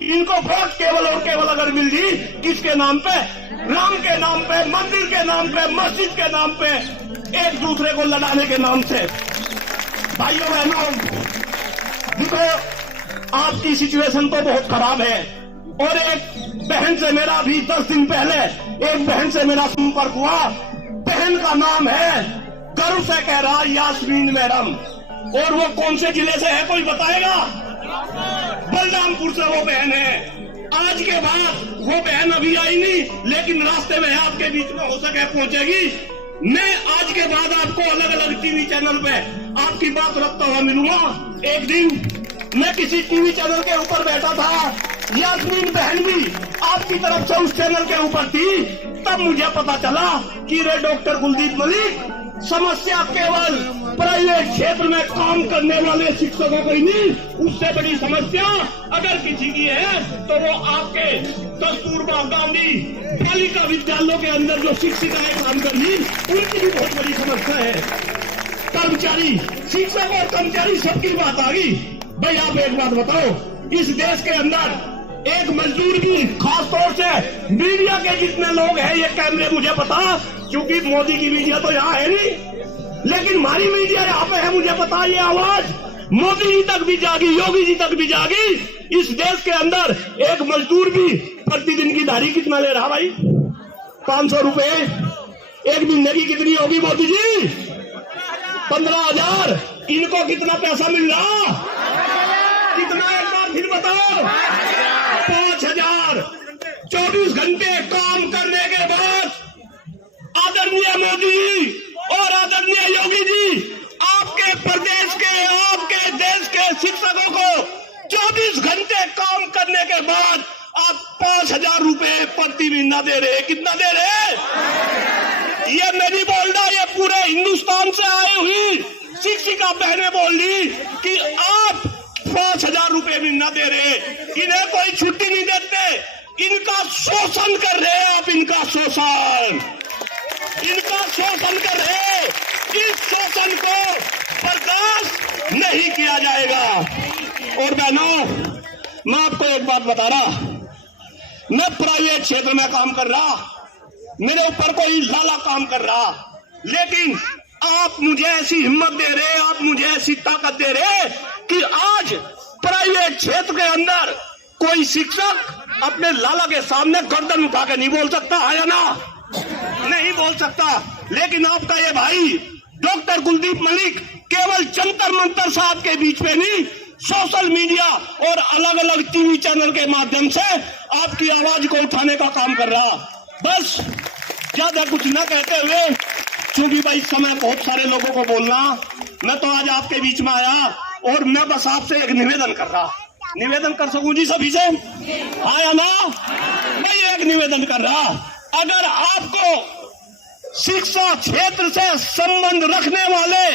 इनको वोट केवल और केवल अगर मिल जी किसके नाम पे, राम के नाम पे, मंदिर के नाम पे, मस्जिद के नाम पे, एक दूसरे को लड़ाने के नाम से। भाइयों बहनों, देखो आपकी सिचुएशन तो बहुत खराब है। और एक बहन से मेरा भी 10 दिन पहले एक बहन से मेरा संपर्क हुआ। बहन का नाम है, गर्व से कह रहा, यास्मीन मैडम। और वो कौन से जिले से है कोई बताएगा? बलरामपुर से वो बहन है। आज के बाद वो बहन अभी आई नहीं, लेकिन रास्ते में आपके बीच में हो सके पहुंचेगी। मैं आज के बाद आपको अलग अलग टीवी चैनल पे आपकी बात रखता हुआ मिलूंगा। एक दिन मैं किसी टीवी चैनल के ऊपर बैठा था, यास्मीन बहन भी आपकी तरफ से उस चैनल के ऊपर थी। तब मुझे पता चला कि रे डॉक्टर कुलदीप मलिक, समस्या केवल प्राइवेट क्षेत्र में काम करने वाले शिक्षकों की नहीं, उससे बड़ी समस्या अगर किसी की है तो वो आपके कस्तूरबा गांधी बालिका विद्यालयों के अंदर जो शिक्षिकाएं काम कर रही, उनकी भी बहुत बड़ी समस्या है। कर्मचारी, शिक्षक और कर्मचारी सबकी बात आ गई। भाई आप एक बात बताओ, इस देश के अंदर एक मजदूर भी, खासतौर से मीडिया के जितने लोग हैं, ये कैमरे मुझे पता, क्योंकि मोदी की मीडिया तो यहाँ है नहीं, लेकिन हमारी मीडिया यहाँ पे है। मुझे पता ये आवाज मोदी जी तक भी जागी, योगी जी तक भी जागी। इस देश के अंदर एक मजदूर भी प्रतिदिन की दिहाड़ी कितना ले रहा भाई? 500 रुपए। एक महीने की कितनी होगी मोदी जी? 15,000। इनको कितना पैसा मिल रहा? कितना, एक बार फिर बताओ? 5,000। 24 घंटे काम करने के बाद आदरणीय मोदी जी और आदरणीय योगी जी, आपके प्रदेश के, आपके देश के शिक्षकों को 24 घंटे काम करने के बाद आप 5,000 रुपए प्रति महीना दे रहे। कितना दे रहे? ये मेरी बोल रहा, ये पूरे हिंदुस्तान से आई हुई शिक्षिका बहने बोल रही कि आप 5,000 रुपए महीना दे रहे। इन्हें कोई छुट्टी नहीं देते, इनका शोषण कर रहे हैं आप। इनका शोषण कर रहे। इस शोषण को बर्दाश्त नहीं किया जाएगा। और बहनों, मैं आपको एक बात बता रहा, मैं प्राइवेट क्षेत्र में काम कर रहा, मेरे ऊपर कोई लाला काम कर रहा, लेकिन आप मुझे ऐसी हिम्मत दे रहे, आप मुझे ऐसी ताकत दे रहे कि आज प्राइवेट क्षेत्र के अंदर कोई शिक्षक अपने लाला के सामने गर्दन उठा के नहीं बोल सकता है ना? नहीं बोल सकता। लेकिन आपका ये भाई डॉक्टर कुलदीप मलिक केवल जंतर मंतर साहब के बीच में नहीं, सोशल मीडिया और अलग अलग टीवी चैनल के माध्यम से आपकी आवाज को उठाने का काम कर रहा। बस ज्यादा कुछ न कहते हुए, क्योंकि भाई समय बहुत सारे लोगों को बोलना, मैं तो आज आपके बीच में आया और मैं बस आपसे एक निवेदन कर रहा। निवेदन कर सकूं जी सभी से? आया ना? मैं एक निवेदन कर रहा, अगर आपको शिक्षा क्षेत्र से संबंध रखने वाले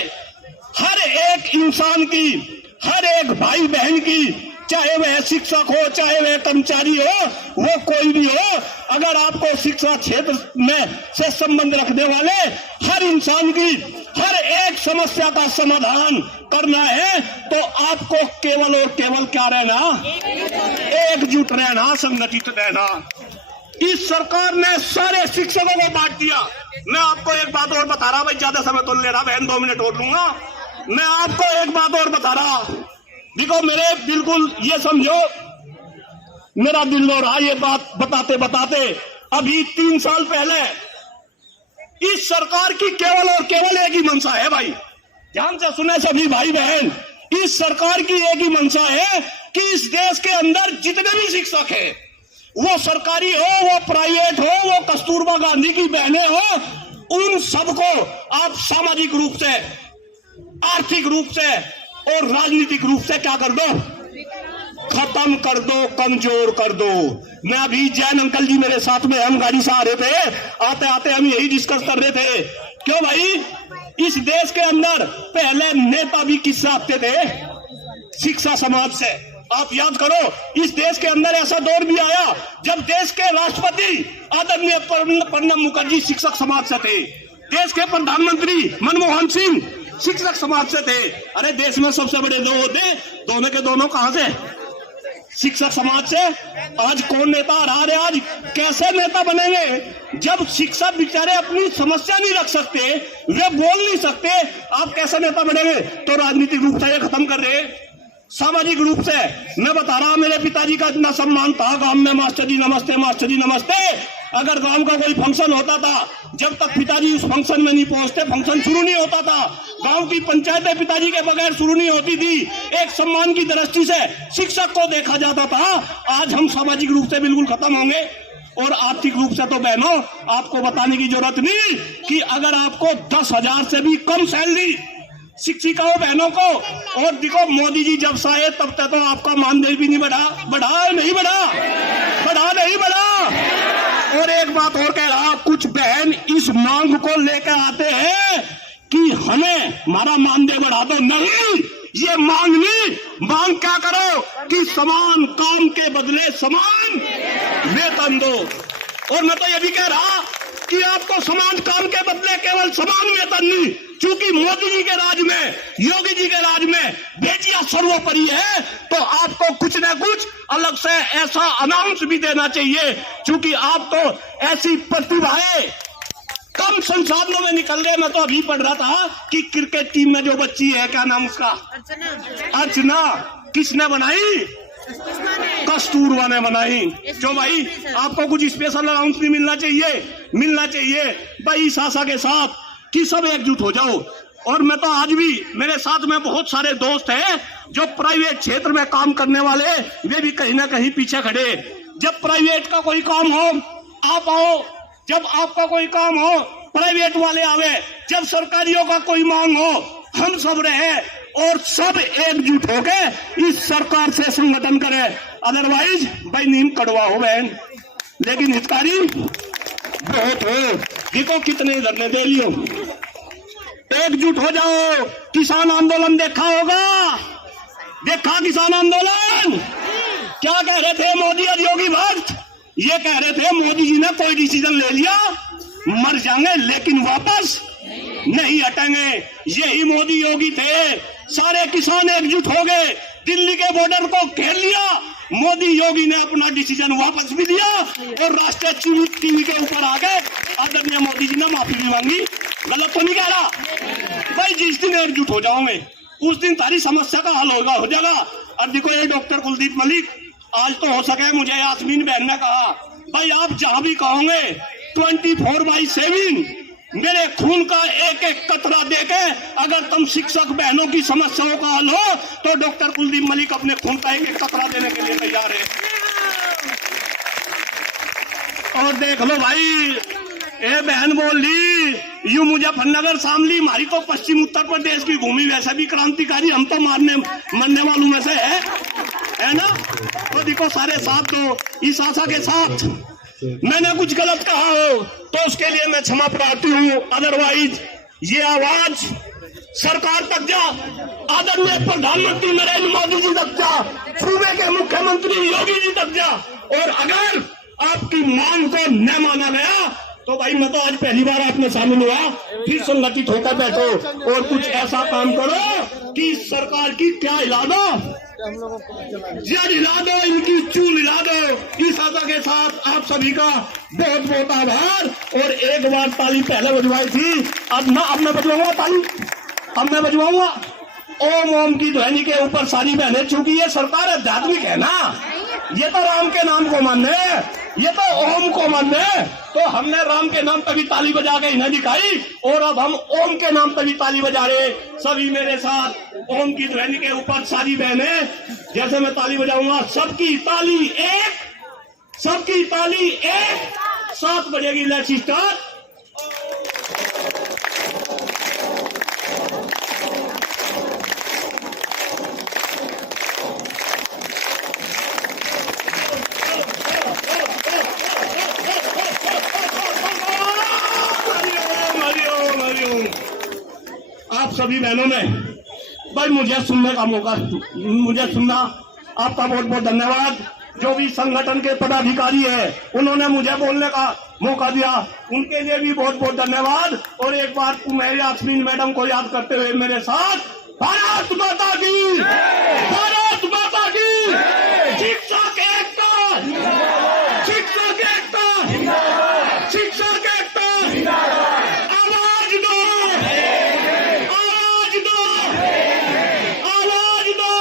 हर एक इंसान की, हर एक भाई बहन की, चाहे वह शिक्षक हो, चाहे वह कर्मचारी हो, वो कोई भी हो, अगर आपको शिक्षा क्षेत्र में से संबंध रखने वाले हर इंसान की हर एक समस्या का समाधान करना है, तो आपको केवल और केवल क्या रहना? एकजुट रहना, संगठित रहना। इस सरकार ने सारे शिक्षकों को बांट दिया। मैं आपको एक बात और बता रहा, भाई ज्यादा समय तो ले रहा, बहन 2 मिनट और लूंगा। मैं आपको एक बात और बता रहा, देखो मेरे बिल्कुल ये समझो, मेरा दिल रो रहा ये बात बताते बताते। अभी 3 साल पहले इस सरकार की केवल और केवल एक ही मंशा है भाई, ध्यान से सुने सभी भाई बहन, इस सरकार की एक ही मंशा है कि इस देश के अंदर जितने भी शिक्षक हैं, वो सरकारी हो, वो प्राइवेट हो, वो कस्तूरबा गांधी की बहनें हो, उन सबको आप सामाजिक रूप से, आर्थिक रूप से और राजनीतिक रूप से क्या कर दो? खत्म कर दो, कमजोर कर दो। मैं अभी जैन अंकल जी मेरे साथ में, हम गाड़ी से आ रहे थे, आते आते हम यही डिस्कस कर रहे थे। क्यों भाई, इस देश के अंदर पहले नेता भी किससे आते थे? शिक्षा समाज से। आप याद करो, इस देश के अंदर ऐसा दौर भी आया जब देश के राष्ट्रपति आदरणीय प्रणब मुखर्जी शिक्षक समाज से थे, देश के प्रधानमंत्री मनमोहन सिंह शिक्षक समाज से थे। अरे देश में सबसे बड़े दो होते, दोनों के दोनों कहां से? शिक्षक समाज से। आज कौन नेता आ रहा है, आज कैसे नेता बनेंगे जब शिक्षक बेचारे अपनी समस्या नहीं रख सकते, वे बोल नहीं सकते, आप कैसे नेता बनेंगे? तो राजनीतिक रूप से ये खत्म कर रहे, सामाजिक रूप से। मैं बता रहा, मेरे पिताजी का इतना सम्मान था गांव में, मास्टर जी नमस्ते, मास्टर जी नमस्ते। अगर गांव का कोई फंक्शन होता था, जब तक पिताजी उस फंक्शन में नहीं पहुंचते, फंक्शन शुरू नहीं होता था। गांव की पंचायतें पिताजी के बगैर शुरू नहीं होती थी। एक सम्मान की दृष्टि से शिक्षक को देखा जाता था। आज हम सामाजिक रूप से बिल्कुल खत्म होंगे, और आर्थिक रूप से तो बहनों आपको बताने की जरूरत नहीं कि अगर आपको 10,000 से भी कम सैलरी शिक्षिकाओं बहनों को, और देखो मोदी जी जब से आए तब तक तो आपका मानदेय भी नहीं बढ़ा नहीं बढ़ा। और एक बात और कह रहा, कुछ बहन इस मांग को लेकर आते हैं कि हमें हमारा मानदेय बढ़ा दो। नहीं, ये मांग नहीं, मांग क्या करो कि समान काम के बदले समान वेतन दो। और मैं तो ये भी कह रहा कि आपको समान काम के बदले केवल समान वेतन नहीं, क्योंकि मोदी जी के राज में, योगी जी के राज में बेटियां सर्वोपरि है, तो आपको कुछ न कुछ अलग से ऐसा अनाउंस भी देना चाहिए, क्योंकि आप तो ऐसी प्रतिभाएं कम संसाधनों में निकल रहे। मैं तो अभी पढ़ रहा था कि क्रिकेट टीम में जो बच्ची है, क्या नाम उसका, अर्चना, किसने बनाई? कस्तूरबा ने बनाई। क्यों भाई, आपको कुछ स्पेशल अनाउंस नहीं मिलना चाहिए भाई। इस आशा के साथ कि सब एकजुट हो जाओ। और मैं तो आज भी, मेरे साथ में बहुत सारे दोस्त हैं जो प्राइवेट क्षेत्र में काम करने वाले, वे भी कहीं ना कहीं पीछे खड़े। जब प्राइवेट का कोई काम हो आप आओ, जब आपका कोई काम हो प्राइवेट वाले आवे, जब सरकारियों का कोई मांग हो हम सब रहे, और सब एकजुट होके इस सरकार से संगठन करे। अदरवाइज भाई नीम कड़वा हो बहन, लेकिन हितकारी बहुत हो। देखो कितने धरने दे लियो, एकजुट हो जाओ। किसान आंदोलन देखा होगा, देखा किसान आंदोलन क्या कह रहे थे मोदी और योगी भक्त? ये कह रहे थे मोदी जी ने कोई डिसीजन ले लिया मर जाएंगे, लेकिन वापस नहीं हटेंगे। यही मोदी योगी थे। सारे किसान एकजुट हो गए, दिल्ली के बॉर्डर को घेर लिया। मोदी योगी ने अपना डिसीजन वापस भी लिया और राष्ट्रीय टीवी के ऊपर आ गए। आदरणीय मोदी जी ने माफी भी मांगी। गलत तो नहीं कह रहा भाई, जिस दिन एकजुट हो जाओगे उस दिन तारी समस्या का हल हो जाएगा। अब देखो ये डॉक्टर कुलदीप मलिक, आज तो हो सके मुझे यास्मीन बहन ने कहा, भाई आप जहां भी कहोगे 24/7 मेरे खून का एक एक कतरा देके अगर तुम शिक्षक बहनों की समस्याओं का हल हो, तो डॉक्टर कुलदीप मलिक अपने खून का एक एक कतरा देने के लिए तैयार है। और देख लो भाई, ए बहन बोल ली यू मुजफ्फरनगर शामली, हमारी तो पश्चिम उत्तर प्रदेश की भूमि वैसे भी क्रांतिकारी, हम तो मरने वालों में से है ना। तो देखो सारे साथ दो इस आशा के साथ। मैंने कुछ गलत कहा हो तो उसके लिए मैं क्षमा प्रार्थी हूं। अदरवाइज ये आवाज सरकार तक जा, आदरणीय प्रधानमंत्री नरेंद्र मोदी जी तक जा, सूबे के मुख्यमंत्री योगी जी तक जा। और अगर आपकी मांग को न माना गया तो भाई मैं तो आज पहली बार आपने शामिल हुआ, फिर संगठित होकर बैठो और कुछ ऐसा काम करो कि सरकार की क्या हिला दो, जज हिला दो, इनकी चूल हिला दो। इस आशा के साथ आप सभी का बहुत बहुत आभार। और एक बार ताली पहले बजवाई थी, अब मैं बजवाऊंगा ताली, अब मैं बजवाऊंगा। ओम ओम की ध्वनि के ऊपर सारी बहनें, चूंकि ये सरकार आध्यात्मिक है ना, ये तो राम के नाम को मानने, ये तो ओम को मानने, तो हमने राम के नाम तभी ताली बजा के इन्हें दिखाई और अब हम ओम के नाम तभी ताली बजा रहे। सभी मेरे साथ ओम की ध्वनि के ऊपर सारी बहनें, जैसे मैं ताली बजाऊंगा सबकी ताली एक, सबकी ताली एक, 7 बजेगी लेट्स स्टार्ट। आप सभी बहनों ने भाई मुझे सुनने का मौका, मुझे सुनना, आपका बहुत बहुत धन्यवाद। जो भी संगठन के पदाधिकारी है उन्होंने मुझे बोलने का मौका दिया, उनके लिए भी बहुत बहुत धन्यवाद। और एक बार मेरी यास्मीन मैडम को याद करते हुए मेरे साथ भारत माता की, भारत माता की। शिक्षक एकता, शिक्षक एकता, शिक्षक एकता, आवाज दो, आवाज दो, आवाज दो।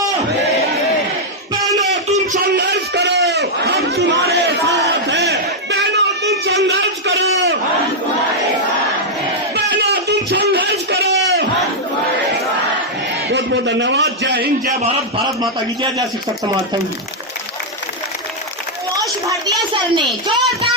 बहनों तुम संघर्ष करो, हम तुम्हारे साथ हैं। बहनों तुम संघर्ष करो, बहनों तुम संघर्ष करो। बहुत बहुत धन्यवाद। जय हिंद, जय भारत, भारत माता की जय, जय शिक्षक समाज। Thank you. जोश भर दिया सर ने, जोरदार